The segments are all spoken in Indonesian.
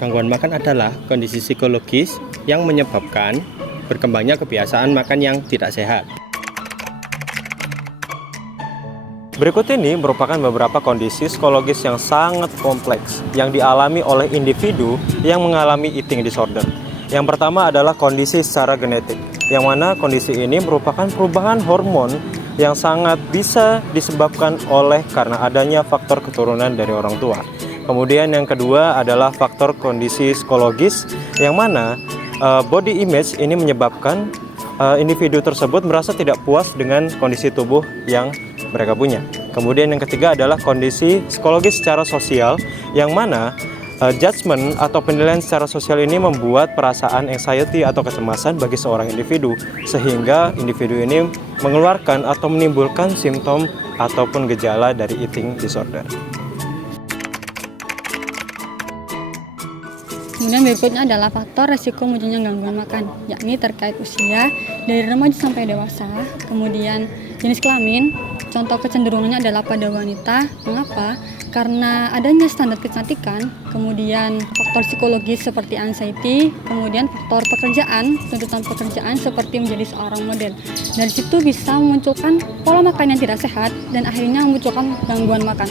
Gangguan makan adalah kondisi psikologis yang menyebabkan berkembangnya kebiasaan makan yang tidak sehat. Berikut ini merupakan beberapa kondisi psikologis yang sangat kompleks yang dialami oleh individu yang mengalami eating disorder. Yang pertama adalah kondisi secara genetik, yang mana kondisi ini merupakan perubahan hormon yang sangat bisa disebabkan oleh karena adanya faktor keturunan dari orang tua. Kemudian yang kedua adalah faktor kondisi psikologis, yang mana body image ini menyebabkan individu tersebut merasa tidak puas dengan kondisi tubuh yang mereka punya. Kemudian yang ketiga adalah kondisi psikologis secara sosial, yang mana judgement atau penilaian secara sosial ini membuat perasaan anxiety atau kecemasan bagi seorang individu, sehingga individu ini mengeluarkan atau menimbulkan simptom ataupun gejala dari eating disorder. Kemudian berikutnya adalah faktor resiko munculnya gangguan makan, yakni terkait usia dari remaja sampai dewasa, kemudian jenis kelamin. Contoh kecenderungannya adalah pada wanita. Mengapa? Karena adanya standar kecantikan, kemudian faktor psikologis seperti anxiety, kemudian faktor pekerjaan, tuntutan pekerjaan seperti menjadi seorang model. Dari situ bisa memunculkan pola makan yang tidak sehat dan akhirnya memunculkan gangguan makan.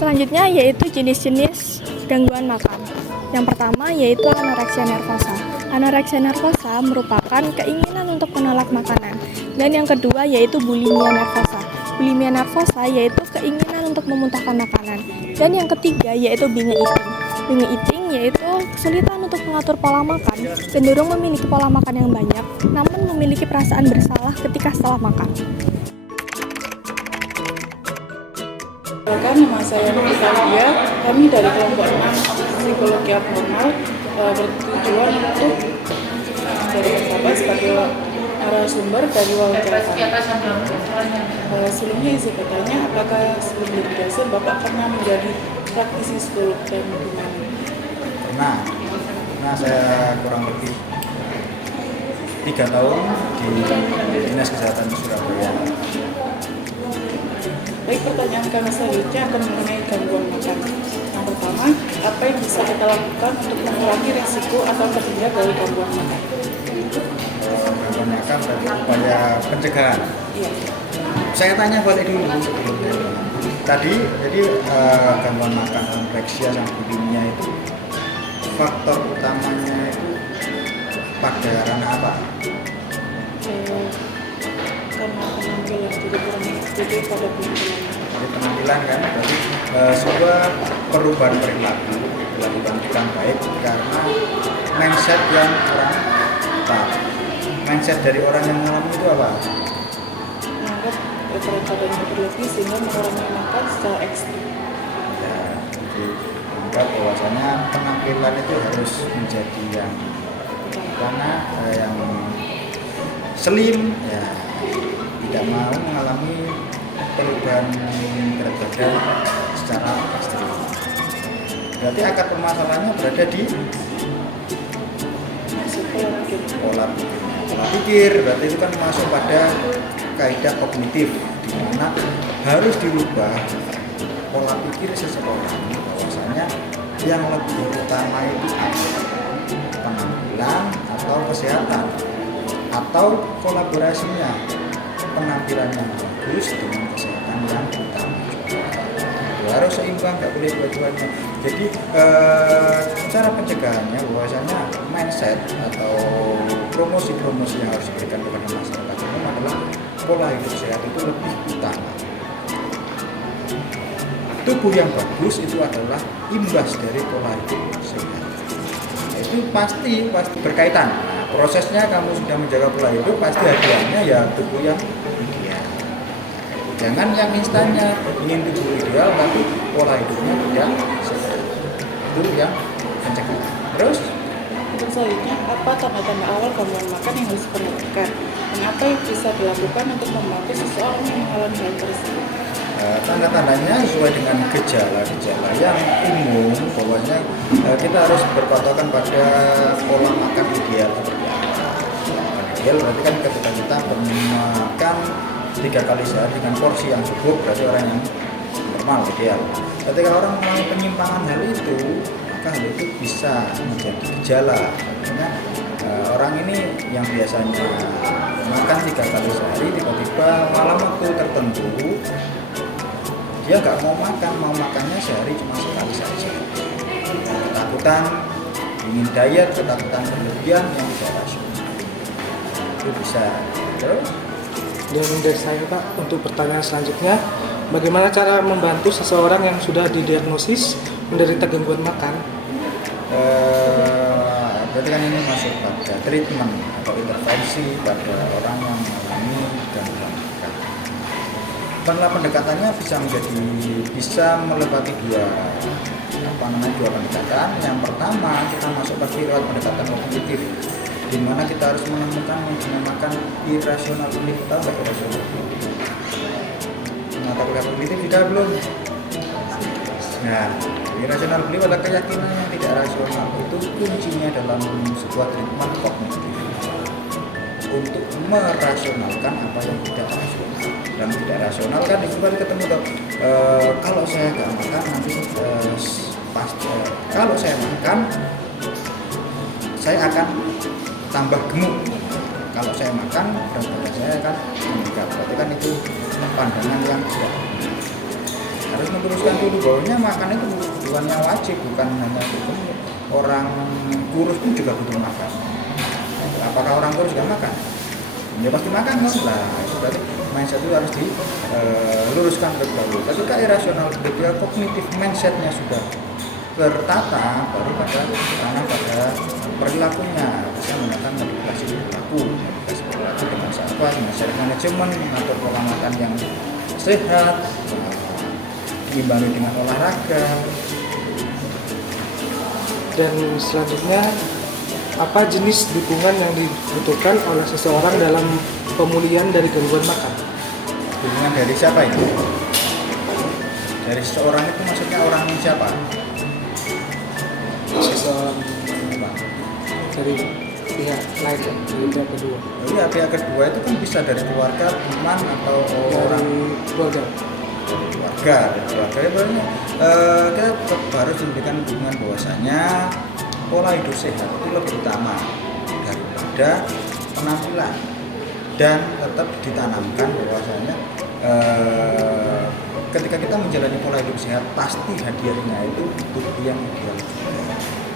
Selanjutnya yaitu jenis-jenis gangguan makan. Yang pertama yaitu anoreksia nervosa. Anoreksia nervosa merupakan keinginan untuk menolak makanan. Dan yang kedua yaitu bulimia nervosa. Bulimia nervosa yaitu keinginan untuk memuntahkan makanan. Dan yang ketiga yaitu binge eating. Binge eating yaitu kesulitan untuk mengatur pola makan, cenderung memiliki pola makan yang banyak, namun memiliki perasaan bersalah ketika setelah makan. Nama saya Nuritalia, kami dari kelompok 6 psikologi abnormal bertujuan untuk menjadi sahabat sebagai narasumber dari wawancara kami. Sebelumnya izin bertanya, apakah sebelum jadi dosen Bapak pernah menjadi praktisi psikolog dan bagaimana? Nah saya kurang lebih 3 tahun di Dinas Kesehatan Surabaya. Baik, pertanyaan kami selanjutnya akan mengenai gangguan makan. Yang pertama, apa yang bisa kita lakukan untuk mengurangi risiko atau terhindar dari gangguan makan? Gangguan makan berarti upaya pencegahan. Iya. Saya tanya balik dulu sebelumnya. Tadi, jadi gangguan makan anoreksia sama bulimia itu faktor utamanya itu pada ranah apa? Karena penampilan, jadi kurang jadi pada penampilan. Jadi penampilan kan, berarti sebuah perubahan perilaku dilakukan dengan baik karena mindset yang kurang tepat. Mindset dari orang yang mengalami itu apa? Menganggap berat badannya berlebih sehingga mengurangi makan secara ekstrim. Ya, jadi menganggap bahwasanya penampilan itu harus menjadi yang karena yang slim, ya tidak mau mengalami perubahan berat badan secara ekstrim. Berarti akar permasalahannya berada di pola pikir. Pola pikir berarti itu kan masuk pada kaidah kognitif, di mana harus dirubah pola pikir seseorang bahwasanya yang lebih utama itu penampilan atau kesehatan atau kolaborasinya, penampilan yang bagus dengan kesehatan yang utama. Itu harus seimbang, nggak boleh dua-duanya. Jadi cara pencegahannya bahwasanya mindset atau promosi-promosi yang harus diberikan kepada masyarakat umum adalah pola hidup sehat itu lebih utama. Tubuh yang bagus itu adalah imbas dari pola hidup sehat. Nah, itu pasti berkaitan. Nah, prosesnya kamu sudah menjaga pola hidup, pasti hadiahnya ya tubuh yang ideal. Jangan yang instannya ingin tubuh ideal tapi pola hidupnya tidak sehat. Itu yang pencegahan. Terus Untuk selanjutnya, apa tanda-tanda awal gangguan makan yang harus diperhatikan dan apa yang bisa dilakukan untuk membantu seseorang yang mengalami hal tersebut? Tanda-tandanya sesuai dengan gejala-gejala yang umum, bahwasanya kita harus berpatokan pada pola makan ideal seperti apa. Makan ideal berarti kan ketika kita makan 3 kali sehari dengan porsi yang cukup, berarti orang yang normal ideal. Ketika orang mengalami penyimpangan hal itu, maka hal itu bisa menjadi gejala. Karena orang ini yang biasanya makan 3 kali sehari, tiba-tiba malam waktu tertentu dia nggak mau makan, mau makannya sehari cuma sekali saja. Ketakutan, ingin diet, ketakutan berlebihan yang tidak rasional. Itu bisa. Terus? Dan dari saya Pak, untuk pertanyaan selanjutnya, bagaimana cara membantu seseorang yang sudah didiagnosis menderita gangguan makan? Berarti kan ini masuk pada treatment atau intervensi pada orang yang mengalami gangguan makan. Pendekatannya bisa melepati dua pendekatan. Yang pertama, kita masuk ke lewat pendekatan kognitif, di mana kita harus menemukan yang dinamakan irasional belief. Tahu nggak irasional belief? Mengatakan kognitif sudah belum? Nah, irasional belief adalah keyakinan yang tidak rasional. Itu kuncinya dalam sebuah treatment kognitif untuk merasionalkan apa yang tidak rasional. Dan tidak rasional kan kembali ketemu tuh. Kalau saya nggak makan nanti kalau saya makan saya akan tambah gemuk. Kalau saya makan berat badan saya akan meningkat. Berarti kan itu pandangan yang tidak harus meneruskan dulu bahwa makan itu bukannya wajib, bukan hanya itu. Orang kurus pun juga butuh makan. Apakah orang kurus gak makan? Ya pasti makan kan? Nah itu berarti mindset itu harus diluruskan terlebih dahulu. Ketika irasional, ketika kognitif mindsetnya sudah tertata, baru pada perilakunya bisa menggunakan manipulasi perilaku dengan apa, dengan self management, mengatur pola makan yang sehat, diimbangi dengan olahraga. Dan selanjutnya, apa jenis dukungan yang dibutuhkan oleh seseorang dalam pemulihan dari gangguan makan? Dukungan dari siapa itu? Dari seseorang itu maksudnya orang siapa? Seseorang dari pihak lain, dari pihak kedua. Iya, pihak kedua itu kan bisa dari keluarga, teman, atau orang keluarga. Keluarga banyak. Kita tetap harus memberikan dukungan bahwasanya pola hidup sehat itu lebih utama daripada penampilan, dan tetap ditanamkan bahwasanya ketika kita menjalani pola hidup sehat pasti hadiahnya itu tubuh yang ideal,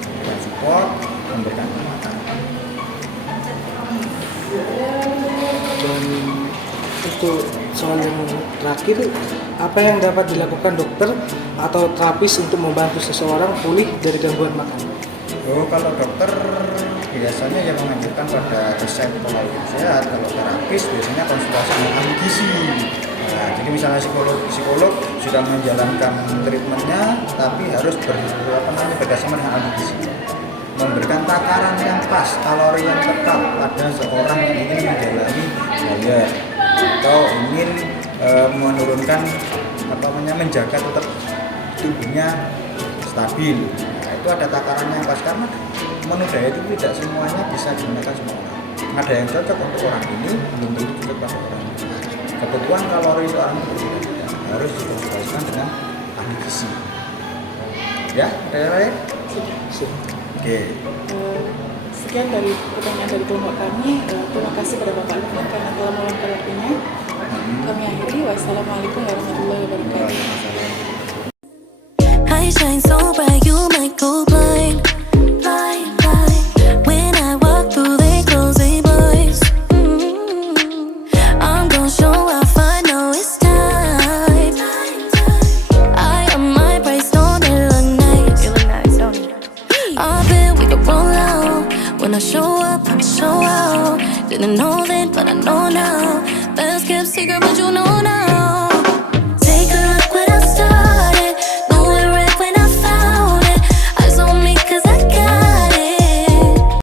memberikan support, memberikan penguatan. Dan untuk soal yang terakhir, apa yang dapat dilakukan dokter atau terapis untuk membantu seseorang pulih dari gangguan makan? Kalau dokter biasanya yang menganjurkan pada resep pola hidup sehat. Kalau terapis biasanya konsultasi dengan ahli gizi. Nah, jadi misalnya psikolog sudah menjalankan treatmentnya, tapi harus berdasarkan dengan ahli gizi, memberikan takaran yang pas, kalori yang tepat pada seorang yang ingin menjalani diet atau ingin menurunkan menjaga tetap tubuhnya stabil. Nah, itu ada takarannya yang pas, karena menu diet itu tidak semuanya bisa digunakan semua orang. Ada yang cocok untuk orang ini, belum tentu cocok pada orang ini. Kebutuhan kalori seorang itu berbeda, harus dikonsultasikan dengan ahli gizi. Ya, ada yang lain? Oke. Sekian dari pertanyaan dari kelompok kami. Terima kasih pada Bapak Lukman karena telah meluangkan waktunya. Kami akhiri. Wassalamualaikum warahmatullahi wabarakatuh. I shine so bright, you might go blind, blind, blind. When I walk through, they close their blinds. I'm gonna show off, I know it's time. I am my price, don't it look nice? You look nice, don't it? I bet we could roll out. When I show up, I'ma show out. Didn't know then, but I know now. Best kept secret, but you know now.